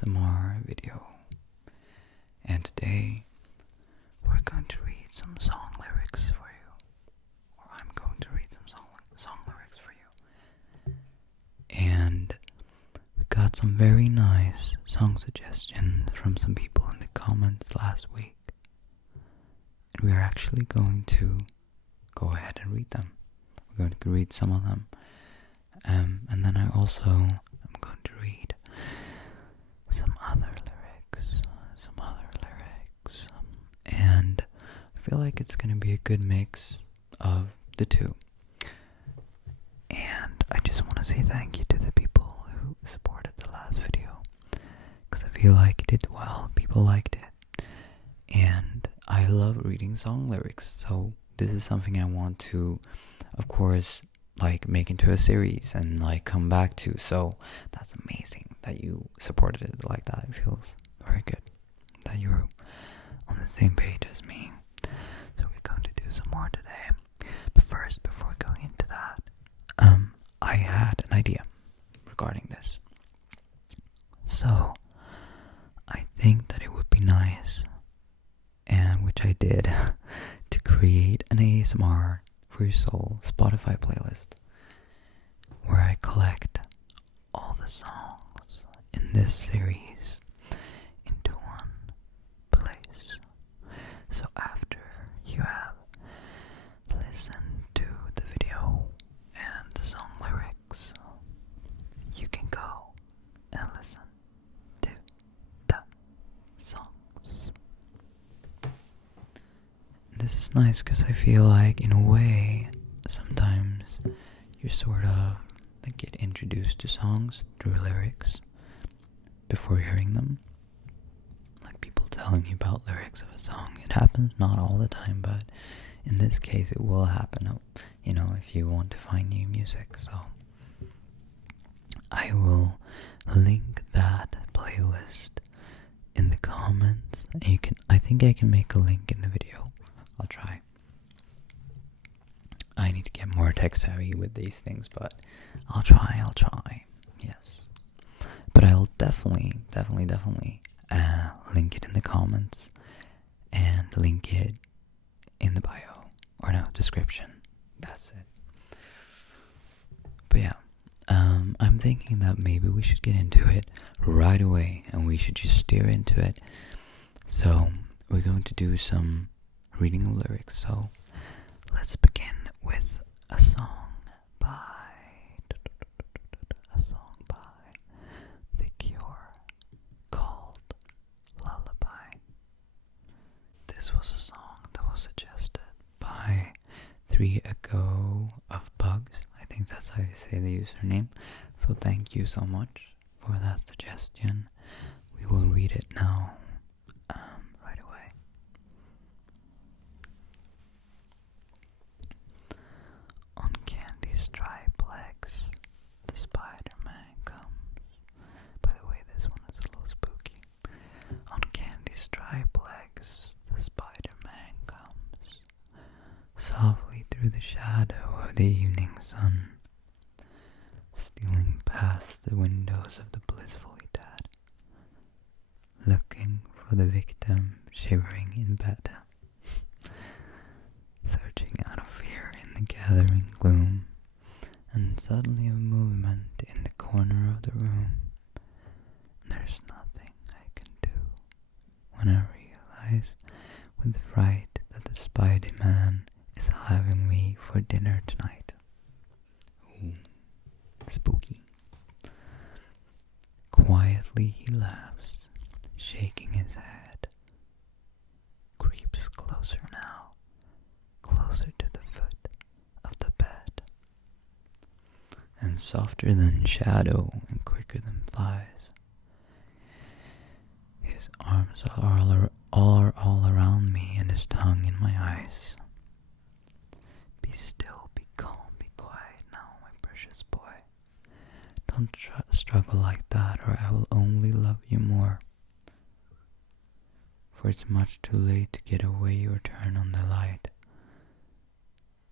ASMR video. And today we're going to read some song lyrics for you. Or I'm going to read some song lyrics for you. And we got some very nice song suggestions from some people in the comments last week. And we are actually going to go ahead and read them. We're going to read some of them. And then I also am going to read some other lyrics. And I feel like it's going to be a good mix of the two. And I just want to say thank you to the people who supported the last video, because I feel like it did well. People liked it. And I love reading song lyrics, so this is something I want to, of course, make into a series and come back to. So that's amazing that you supported it like that. It feels very good that you're on the same page as me. So we're going to do some more today. But first, before going into that, I had an idea regarding this. So I think that it would be nice, and which I did, to create an ASMR for Your Soul Spotify playlist where I collect all the songs in this series into one place. So after you have listened to the video and the song lyrics, you can go and listen to the songs. This is nice because I feel like, in a way, sometimes you sort of get introduced to songs through lyrics before hearing them. Like people telling you about lyrics of a song. It happens not all the time, but in this case it will happen, if you want to find new music. So I will link that playlist in the comments. I think I can make a link in the video. I'll try. I need to get more tech savvy with these things, but I'll try. Yes. But I'll definitely link it in the comments and link it in the bio, or no, description. That's it. But yeah, I'm thinking that maybe we should get into it right away, and we should just steer into it. So we're going to do some reading of lyrics. So let's begin with a song by The Cure called Lullaby. This was a song that was suggested by 3 Ago of Bugs. I think that's how you say the username. So thank you so much for that suggestion. We will read it now, right away. On Candy's striped legs, the Spider-Man comes. By the way, this one is a little spooky. On Candy's striped legs, the Spider-Man comes, softly through the shadow of the evening sun, stealing past the windows of the blissfully dead, looking for the victim shivering in bed, searching out of fear in the gathering gloom, and suddenly a movement in the corner of the room. There's nothing I can do when I realize with fright that the Spider-Man is having me for dinner tonight. Ooh, spooky. Quietly he laughs, shaking his head, creeps closer now, closer to the foot of the bed, and softer than shadow and quicker than flies, his arms are all around me and his tongue in my eyes. Be still, be calm, be quiet now, my precious boy. Don't struggle like that, or I will only love you more. For it's much too late to get away or turn on the light.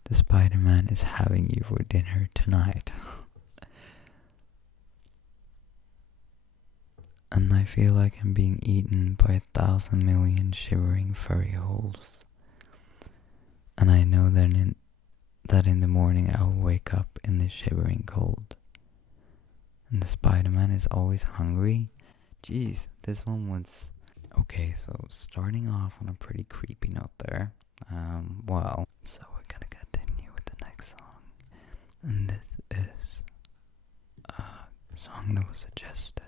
The Spider-Man is having you for dinner tonight. And I feel like I'm being eaten by 1,000 million shivering furry holes. And I know that in the morning I'll wake up in the shivering cold. And the Spider-Man is always hungry. Jeez, this one was... Okay, so starting off on a pretty creepy note there. So we're gonna continue with the next song. And this is a song that was suggested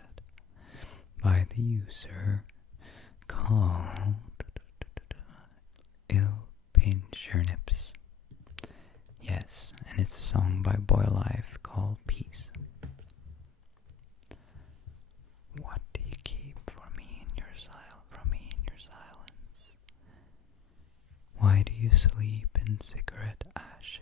by the user called Ill Pinch Your Nips. Yes, and it's a song by Boylife called Peace. What do you keep from me in your silence? Why do you sleep in cigarette ashes?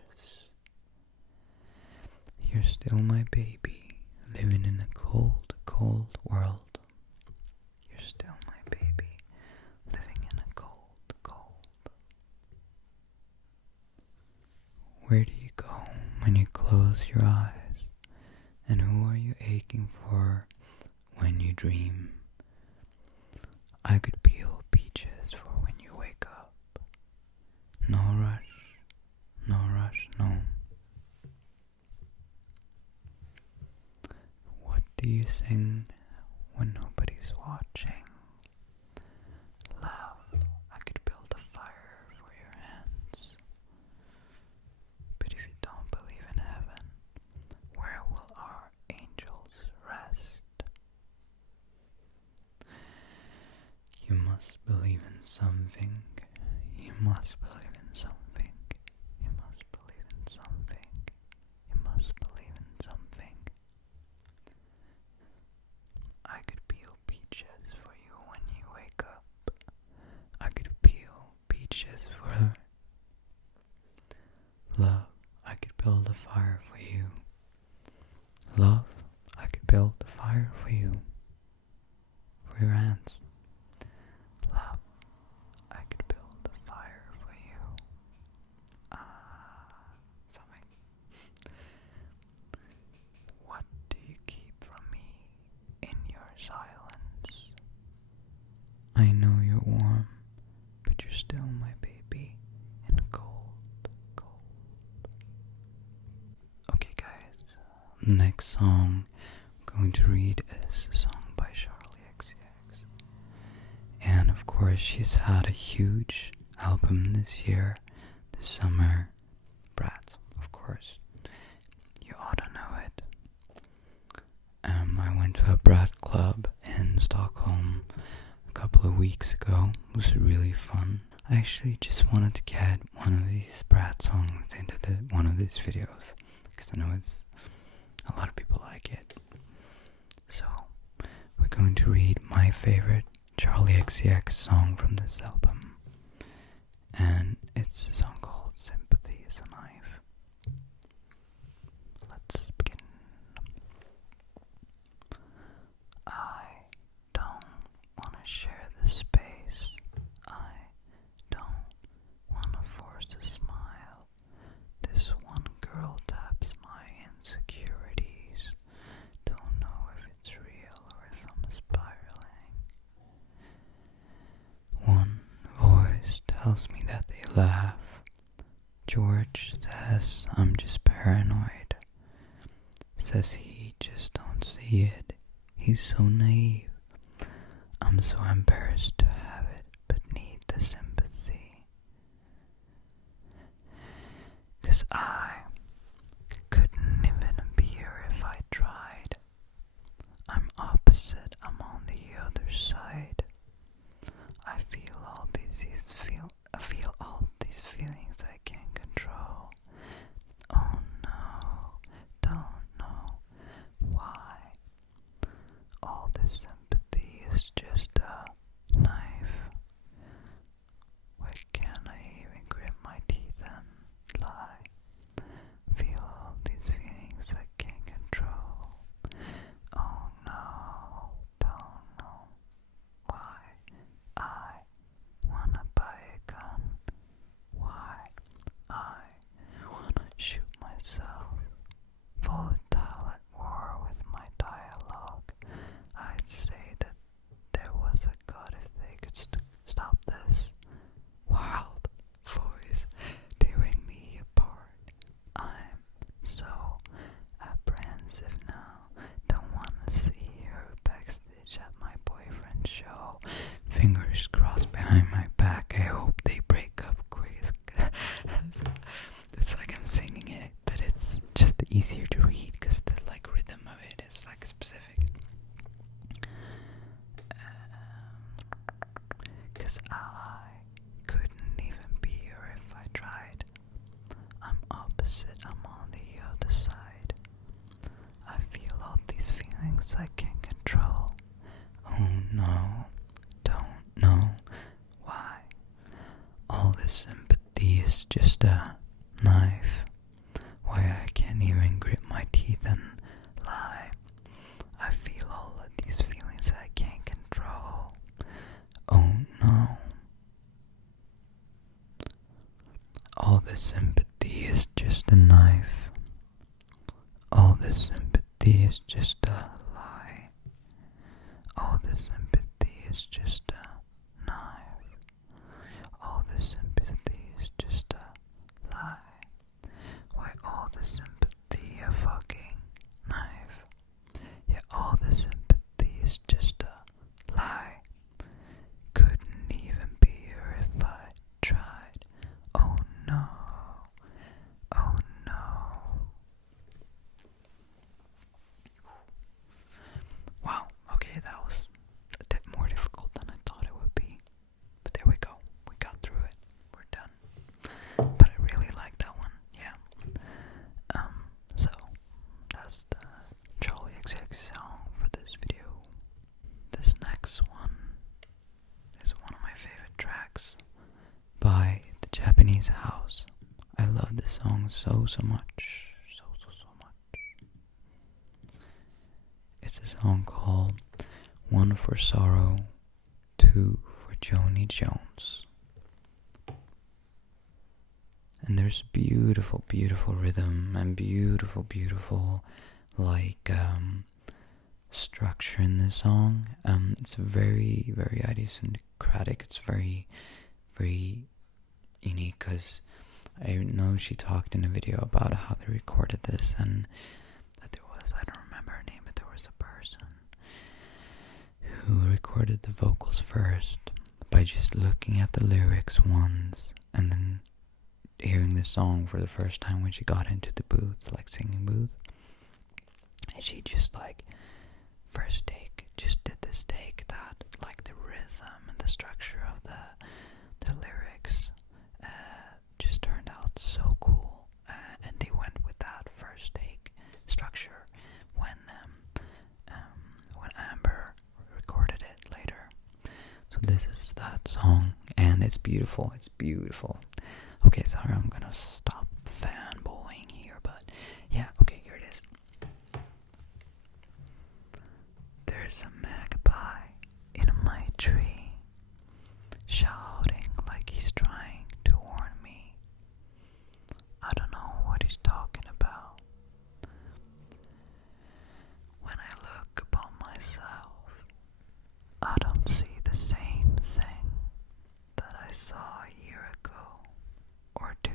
You're still my baby, living in a cold, cold world. You're still my baby, living in a cold, cold. Where do you go when you close your eyes? And who are you aching for when you dream? I could peel peaches for when you wake up. No rush, no rush, no. What do you sing when nobody's watching? Love, I could build a fire for your hands. But if you don't believe in heaven, where will our angels rest? You must believe in something. You must believe in something. You must believe in something. You must believe in something. I could peel peaches for you when you wake up. I could peel peaches for love. I could build a fire for you. Love, I could build a fire for you. For your hands. Love, I could build a fire for you. Something. What do you keep from me in your silence? I know you're warm, but you're still my baby in cold, cold. Okay guys, next song I'm going to read is a song by Charli XCX. And of course she's had a huge album this year, this summer. Brat, of course. You ought to know it. I went to a Brat club in Stockholm a couple of weeks ago. It was really fun. I actually just wanted to get one of these Brat songs into one of these videos because I know a lot of people like it. So we're going to read my favorite Charli XCX song from this album, and it's a song called Sympathy is a Knife. Let's begin. I don't want to share this space. I don't want to force a smile. This one girl taps my insecurities. Don't know if it's real or if I'm spiraling. One voice tells me that they laugh. George says I'm just paranoid. Says he just don't see it. He's so naive. I'm so embarrassed to have it, but need the sympathy. 'Cause I couldn't even appear if I tried. I'm opposite, I'm on the other side. I feel all these feelings I can't control. Oh no, don't know why. All this sympathy is just a knife. Why can't I even grip my teeth and lie? Feel all these feelings I can't control. Oh no, don't know why. I wanna buy a fingers crossed behind my back. I hope they break up quick. It's like I'm singing it, but it's just easier to read because the like rhythm of it is like specific. Cause I couldn't even be her if I tried. I'm opposite, I'm on the other side. I feel all these feelings I can't control. Oh no, don't know why. All this sympathy is just a knife. Why I can't even grip my teeth and lie. I feel all of these feelings I can't control. Oh no. All this sympathy is just a knife. All this sympathy is just a lie. All this sympathy is just a knife. All this sympathy is just a lie. Why all this sympathy a fucking knife? Yeah, all this sympathy is just a lie. Couldn't even be her if I tried. Oh no. Oh no. Wow, okay, that was a bit more difficult than I thought it would be. But there we go. We got through it. We're done. But I really like that one, yeah. So that's the Charli XCX song for this video. This next one is one of my favorite tracks by the Japanese House. I love this song so much. So much. It's a song called One for Sorrow, Two for Joanie Jones. And there's beautiful rhythm and beautiful like structure in this song. It's very idiosyncratic. It's very unique because I know she talked in a video about how they recorded this, and that there was, I don't remember her name, but there was a person who recorded the vocals first by just looking at the lyrics once and then hearing the song for the first time when she got into the booth, like singing booth. And she just like first take just did this take that like the rhythm and the structure of the lyrics just turned out so cool, and they went with that first take structure when Amber recorded it later. So this is that song, and it's beautiful. Okay, sorry, I'm gonna stop fanboying here, but yeah, okay, here it is. There's a magpie in my tree, shouting like he's trying to warn me. I don't know what he's talking about. When I look upon myself, I don't see the same thing that I saw a year ago or two,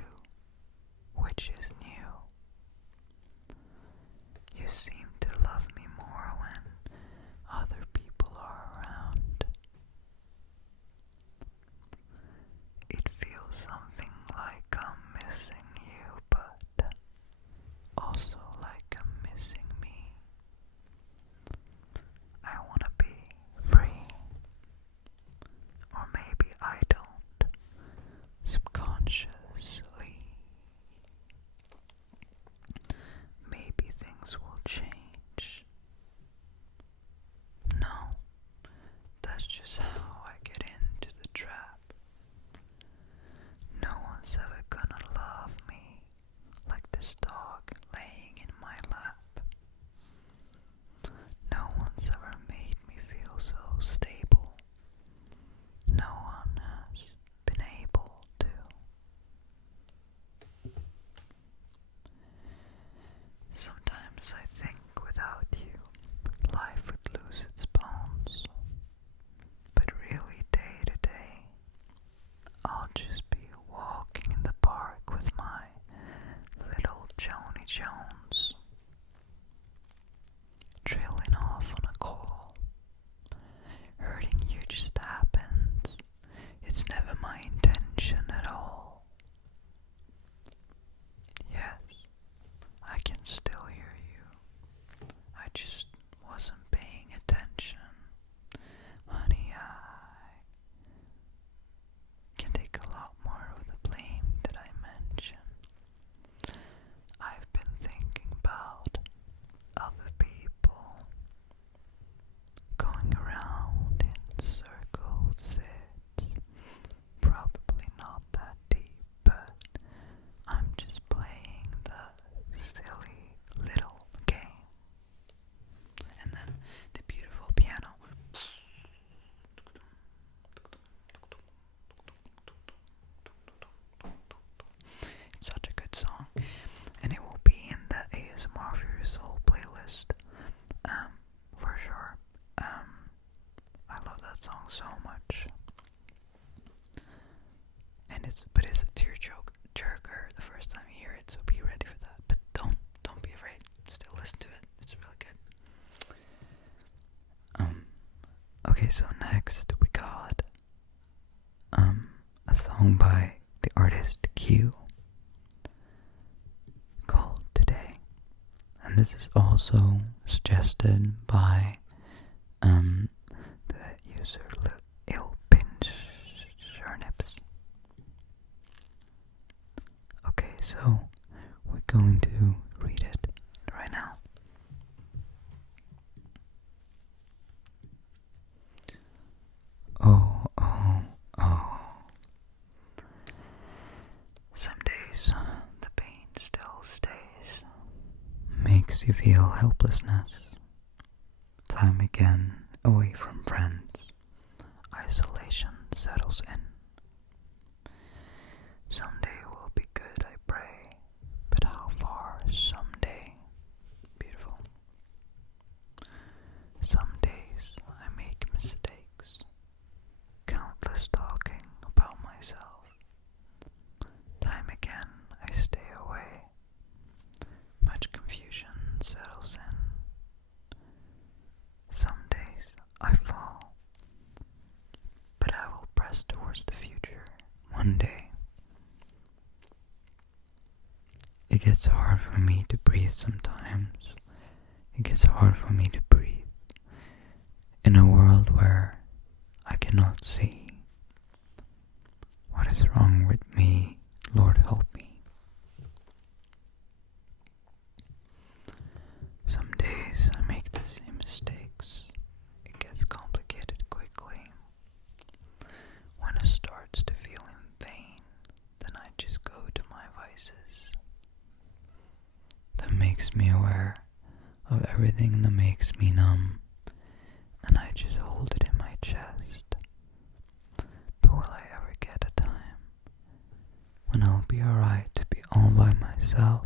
which so next we got a song by the artist Q called Today. And this is also suggested by the user Ilpinch. Okay, so we're going to read it right now. Oh, oh, oh. Some days the pain still stays, makes you feel helplessness. Time again away from friends, isolation settles in. Someday will be good, I pray, but how far someday? Beautiful. Some days I make mistakes, countless talking about myself. Time again I stay away, much confusion settles in. Some days I fall, but I will press towards the future one day. It gets hard for me to breathe sometimes. It gets hard for me to breathe in a world where I cannot see. What is wrong with me? Lord, help me. Some days I make the same mistakes. It gets complicated quickly. When it starts to feel in vain, then I just go to my vices. That makes me aware of everything that makes me numb, and I just hold it in my chest. But will I ever get a time when I'll be alright to be all by myself?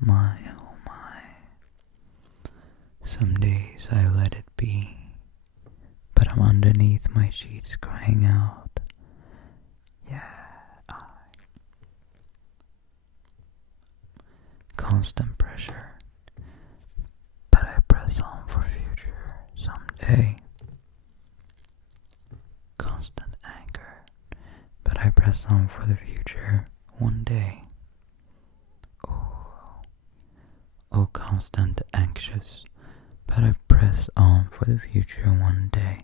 My, oh my. Some days I let it be, but I'm underneath my sheets crying out, yeah, constant pressure, but I press on for future someday. Constant anger, but I press on for the future one day. Oh, constant anxious, but I press on for the future one day.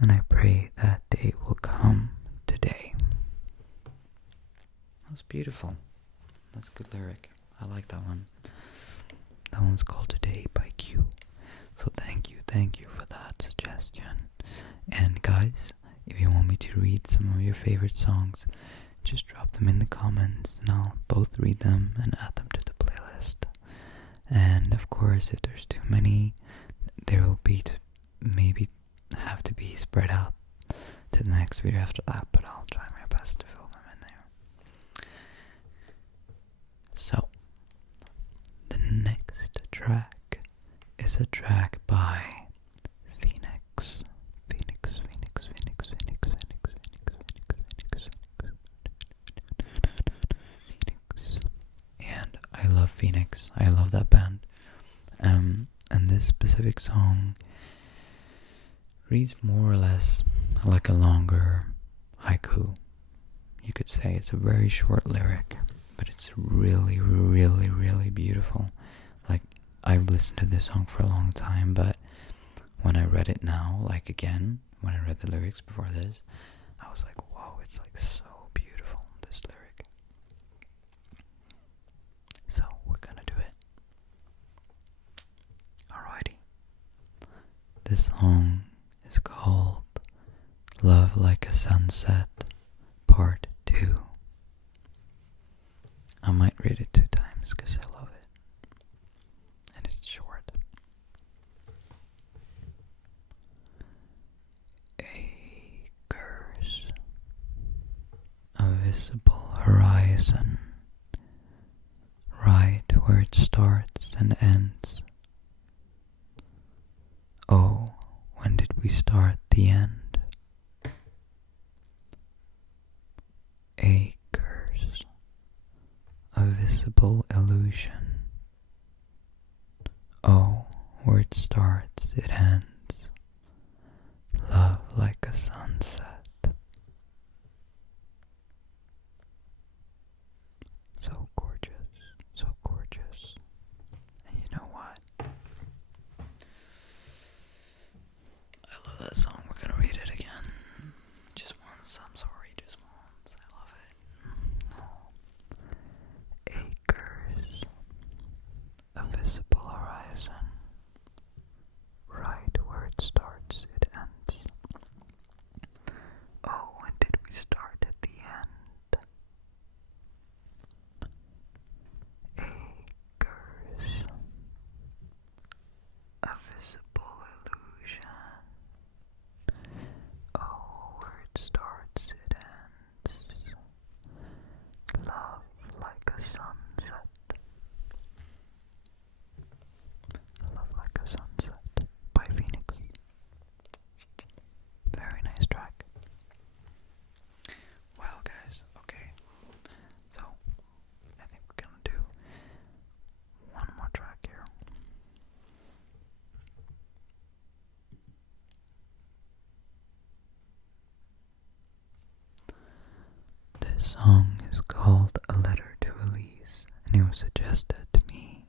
And I pray that day will come today. That's beautiful. That's a good lyric. I like that one. That one's called Today by Q. So thank you for that suggestion. And guys, if you want me to read some of your favorite songs, just drop them in the comments and I'll both read them and add them to the playlist. And of course, if there's too many, there will be maybe have to be spread out to the next video after that, but I'll try my best to fill them in there. So, the next track is a track by Phoenix. And I love Phoenix. I love that band. And this specific song reads more or less like a longer haiku. You could say it's a very short lyric, but it's really, really, really beautiful. Like, I've listened to this song for a long time, but when I read it now, like again, when I read the lyrics before this, I was like, whoa, it's like so beautiful, this lyric. So, we're gonna do it. Alrighty. This song is called Love Like a Sunset, Part 2. I might read it 2 times because I love it. And it's short. Acres, a visible horizon, right where it starts and ends. Oh, when did we start the end? Acres, a visible illusion. Oh, where it starts, it ends. like a sunset. So gorgeous, so gorgeous. And you know what? I love that song. We're gonna read it again. Just once, I'm sorry, just once. I love it. Acres, a visible horizon. Right where it starts, it ends. Oh, when did we start at the end? Acres, a visible illusion. Oh, where it starts, it ends. Love like a sunset. Love like a sunset by Phoenix. Very nice track. Well, guys, okay. So, I think we're gonna do one more track here. This song is called A Letter to Elise, and it was suggested to me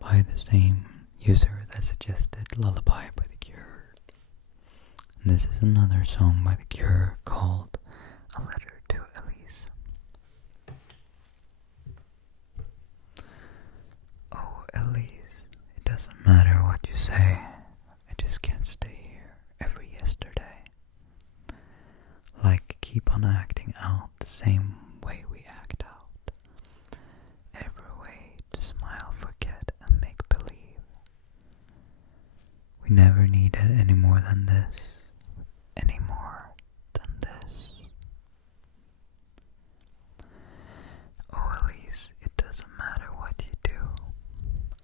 by the same user that suggested Lullaby by The Cure. And this is another song by The Cure called A Letter to Elise. Oh, Elise, it doesn't matter what you say, I just can't stay here every yesterday. Like keep on acting out the same way we act out. Every way to smile, forget, and make believe. We never needed any more than this, any more than this. Oh, Elise, it doesn't matter what you do.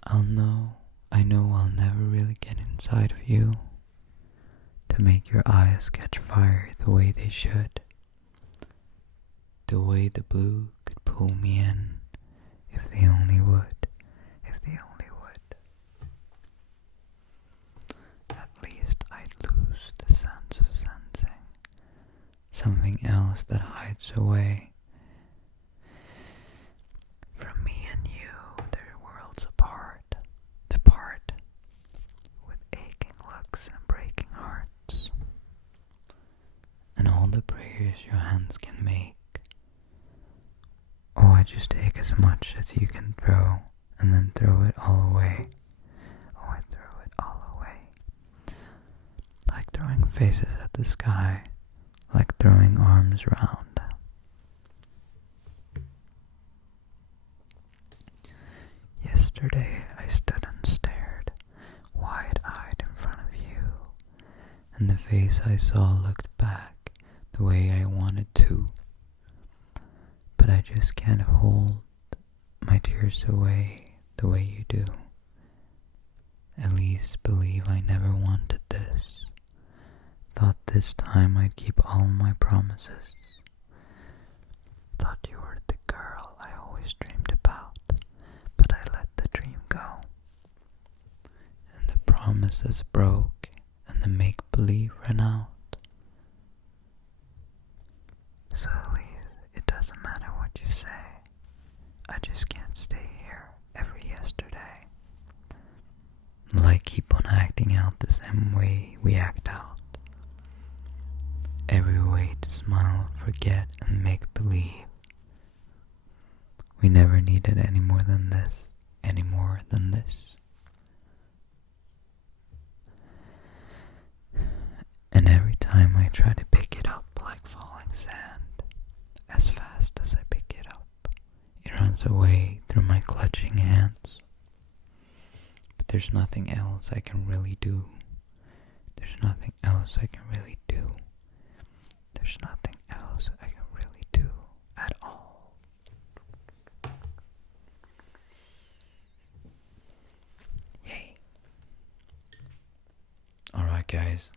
I know I'll never really get inside of you to make your eyes catch fire the way they should. The way the blue could pull me in if they only would, if they only would. At least I'd lose the sense of sensing something else that hides away. From me and you, they're worlds apart, to part with aching looks and breaking hearts, and all the prayers your hands can make. Oh, I just take as much as you can throw, and then throw it all away. Oh, I throw it all away. Like throwing faces at the sky, like throwing arms round. Yesterday I stood and stared, wide-eyed in front of you, and the face I saw looked back the way I wanted to. But I just can't hold my tears away the way you do. At least believe I never wanted this. Thought this time I'd keep all my promises. Thought you were the girl I always dreamed about, but I let the dream go. And the promises broke, and the make-believe ran out. So Elise, it doesn't matter what you say, I just can't stay here every yesterday. Like keep on acting out the same way we act out. Every way to smile, forget, and make believe. We never needed any more than this, any more than this. And every time I try to pick it up like falling sand, as fast as I pick it up, it runs away through my clutching hands. But there's nothing else I can really do. There's nothing else I can really do. There's nothing else I can really do at all. Yay. Alright guys,